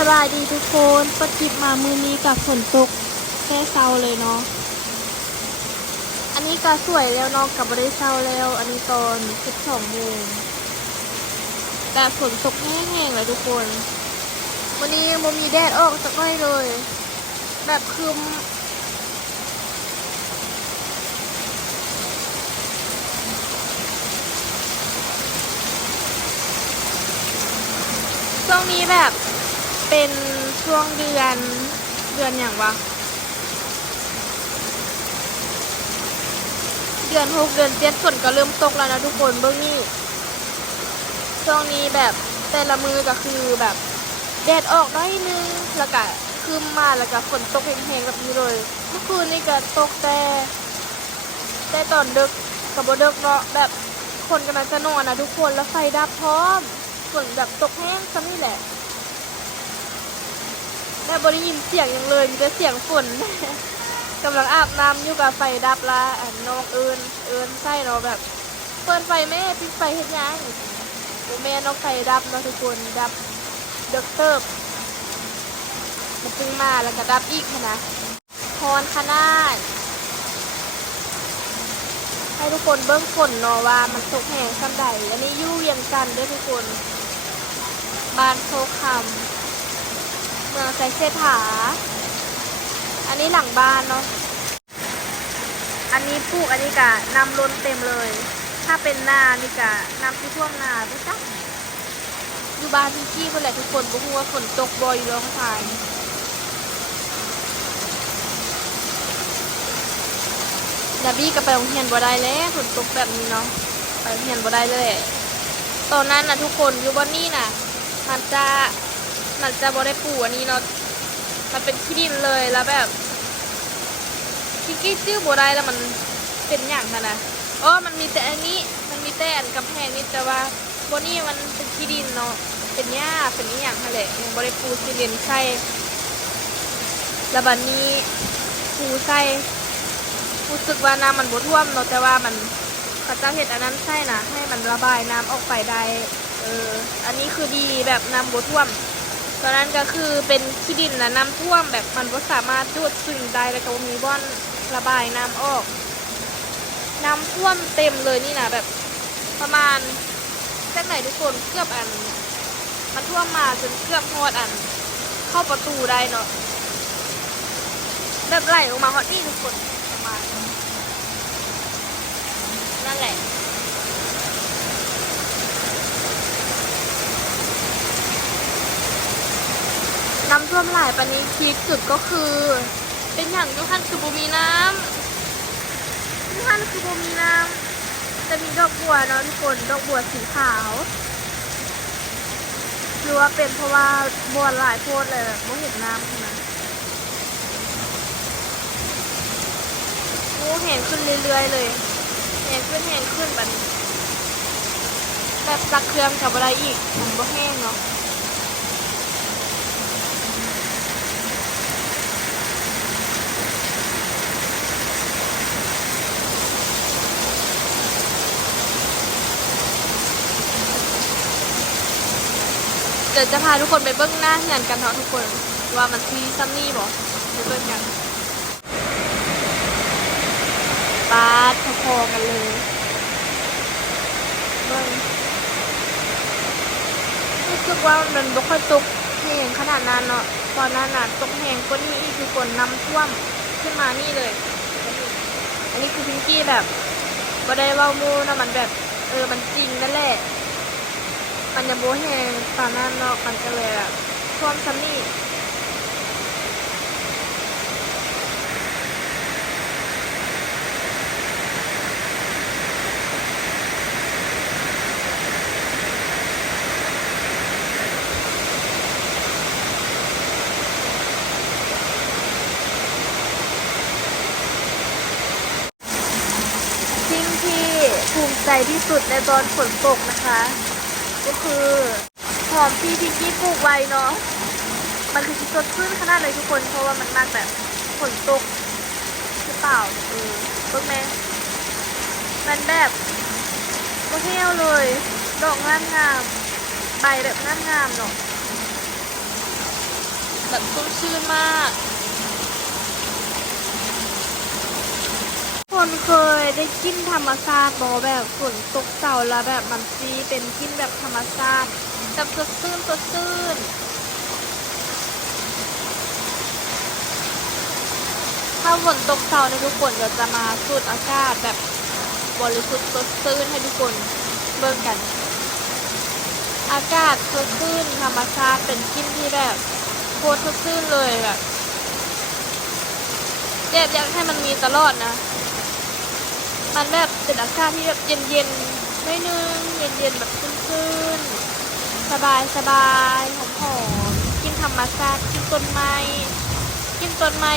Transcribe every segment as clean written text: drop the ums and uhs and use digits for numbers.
สบายดีทุกคนปัดจิบมามือนี้กับฝนตกแค่เศร้าเลยเนาะอันนี้ก็สวยแล้วเนาะกับบ่ได้เศร้าแล้ว อันนี้ตอน12 โมงแบบฝนตกแห้งๆเลยทุกคนวันนี้ยังบ่มีแดดออกสักหน่อยเลยแบบคืมช่วงนี้แบบเป็นช่วงเดือนอย่างวะเดือน6 เดือน 7ฝนก็เริ่มตกแล้วนะทุกคนเบื้องนี้ช่วงนี้แบบแต่ละมือก็คือแบบแดดออกน้อยนึงแล้วก็คืมมาแล้วก็ฝนตกแห้งๆแบบนี้เลยเมื่อคืนนี้ก็ตกแต่ตอนดึกกับบ่ดึกเนาะแบบคนกำลังจะนอนนะทุกคนแล้วไฟดับพร้อมฝนแบบตกแห้งซะนี่แหละแบบบ่ได้ยินเสียงอย่างเลยมีแต่เสียงฝน กำลังอาบน้ำอยู่กับไฟดับละน้องเอิญใส่เนาะแบบเปิดไฟแม่ปิดไฟเฮ็ดยังโอ้แม่น้องไฟดับเนาะทุกคนดับเด็กเติบมันตึงมาแล้วก็ดับอีกนะพรขนาดให้ทุกคนเบิ้งฝนเนาะว่ามันตกแห้งซ้ำใดอันนี้อยู่เวียงจันทน์เด้อทุกคนบ้านโพคำเมืองไซเซถาอันนี้หลังบ้านเนาะอันนี้ปลูกอันนี้กะน้ำล้นเต็มเลยถ้าเป็นนานี่กะน้ำที่ท่วมนาไม่จ้ะอยู่บ้านพี่กี้คนแหละทุกคนบ่ฮู้ว่าฝนตกบ่อยอยู่ร้องทายดาบี้ก็ไปโรงเรียนบ่ได้แล้วฝนตกแบบนี้เนาะไปโรงเรียนบ่ได้เลยตอนนั้นน่ะทุกคนอยู่บ้านนี่น่ะมันจะบ่ได้ปลูกอันนี้เนาะมันเป็นที่ดินเลยแล้วแบบพี่กี้จื้อบ่ได้แล้วมันเป็นอย่างนั้นนะมันมีแต่อันนี้มันมีแต่อันกำแพงนี่แต่ว่าบนนี้มันเป็นที่ดินเนาะเป็นหญ้าเป็นอีหยังนั่นแหละยังบ่ได้ปูซีเมนต์ใส่แล้วบัดนี้ปูใส่รู้สึกว่าน้ำมันบ่ท่วมเนาะแต่ว่ามันเขาจะเฮ็ดอันนั้นใส่นะให้มันระบายน้ำออกไปได้อันนี้คือดีแบบน้ำบ่ท่วมตอนนั้นก็คือเป็นที่ดินนะน้ำท่วมแบบมันบ่สามารถดูดซึมได้แล้วก็มีบ่อนระบายน้ำออกน้ำท่วมเต็มเลยนี่นะแบบประมาณแค่ไหนทุกคนเกือบมันท่วมมาจนเกือบฮอดเข้าประตูได้เนาะแบบไหลออกมาฮอดนี่ทุกคนประมาณนั่นแหละน้ำท่วมหลายปานนี้พีคสุดก็คือเป็นอย่างยุคันคือบ่มีน้ำยุคันคือบ่มีน้ำจะมีดอกบัวเนาะทุกคนดอกบัวสีขาวหรือว่าเป็นเพราะว่าบัวหลายโพดเลยแบบบ่เห็นน้ำใช่ไหมโอ้เห็นขึ้นเรื่อยๆเลยเห็นขึ้นแบบซักเครื่องกับอะไรอีกมันบ่แห้งเนาะเดี๋ยวจะพาทุกคนไปเบิ้งหน้าเหือนกันเนาะทุกคนว่ามันที่ซัมนี่บ่ไปเบิ้งกันปาดพอๆกันเลยเบิ้งรู้สึกว่ามันบ่ค่อยตกแห้งขนาดนั้นเนาะตอนนั้นน่ะตกแห้งกว่านี้อีกทุกคนน้ำท่วมขึ้นมานี่เลยอันนี้คือพิงกี้แบบบ่ได้เว้าโม้นะมันแบบมันจริงนั่นแหละมันยังโบแห้งตอนนั้นเนาะมันก็เลยแบบท่วมซัมนี่สิ่งที่ภูมิใจที่สุดในตอนฝนตกนะคะก็คือหอมที่พิงกี้ปลูกไว้เนาะมันคือสดชื่นขนาดเลยทุกคนเพราะว่ามันมากแบบฝนตกหรือเปล่าต้นแม่มันแบบก็เที่ยวเลยดอกงามใบแบบงามเนาะ แบบชุ่มชื่นมาก คนเคยได้กินธรรมชาติบอแบบฝนตกเสาแล้วแบบมันซีเป็นกินแบบธรรมชาติแบบสดชื่นสดชื่นถ้าฝนตกเสาในยทุกคนเดี๋ยวจะมาสูดอากาศแบบบริสุทธิ์สดชื่นให้ทุกคนเบิ่งกัน อากาศสดชื่นธรรมชาติเป็นกินที่แบบโคตรสดชื่นเลยแบบอยากให้มันมีตลอดนะ มันแบบเป็นอากาศที่แบบเย็นๆไม่นึงเย็นๆแบบชื้นๆสบายๆหอมๆกินธรรมชาติกินต้นไม้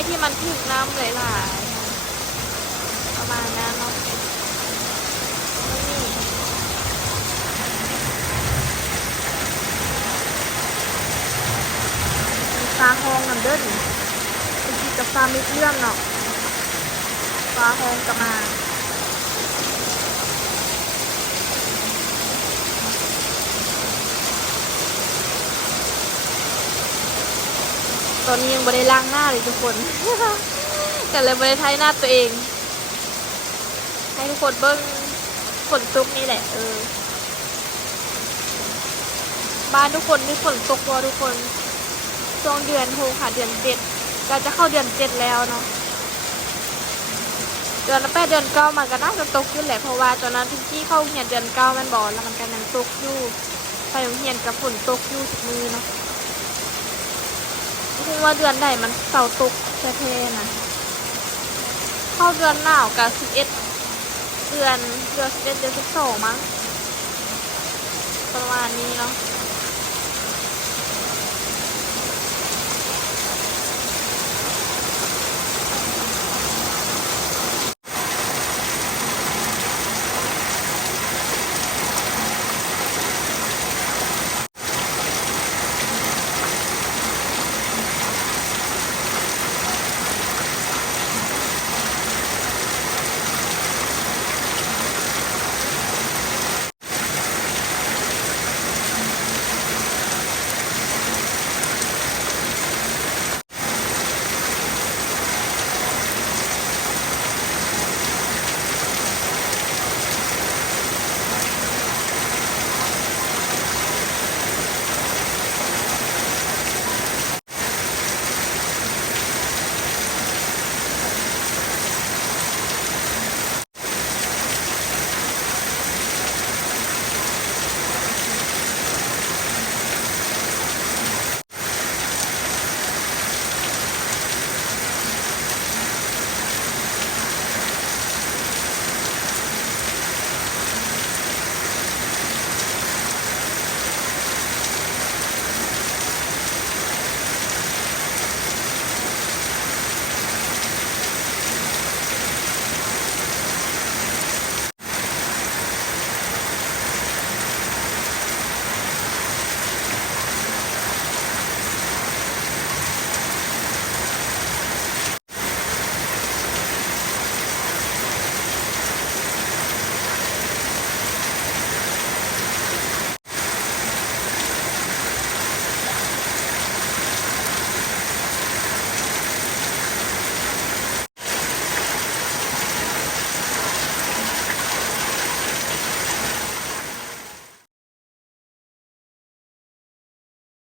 ที่มันถึงน้ำหลายๆประมาณนั้นเนาะนี่มีฟ้าห้องน้ำเด้นเป็นกิจกรรมไม่เพื่อนเนาะฟ้าห้องก็มาตอนนี้ยังไม่ได้ล้างหน้าเลยทุกคน แต่เลยไม่ได้ไทยหน้าตัวเอง ให้ทุกคนเบิ้งฝนตกนี่แหละบ้านทุกคนมีฝนตกวะทุกคนช่วงเดือน6ค่ะเดือน7เราจะเข้าเดือน7แล้วเนาะเดือน8เดือน9มันก็น่าจะตกขึ้นแหละเพราะว่าตอนนั้นที่เข้าเรียนเดือน9มันบอกแล้วมันก็ยังตกอยู่ไปโรงเรียนกับฝนตกอยู่ทุกมือเนาะไม่รู้ว่าเดือนใดมันเสาตกแท้ๆนะเข้าเดือนหนาวกับ11เดือน11เดือน12มั้งประมาณนี้เนาะ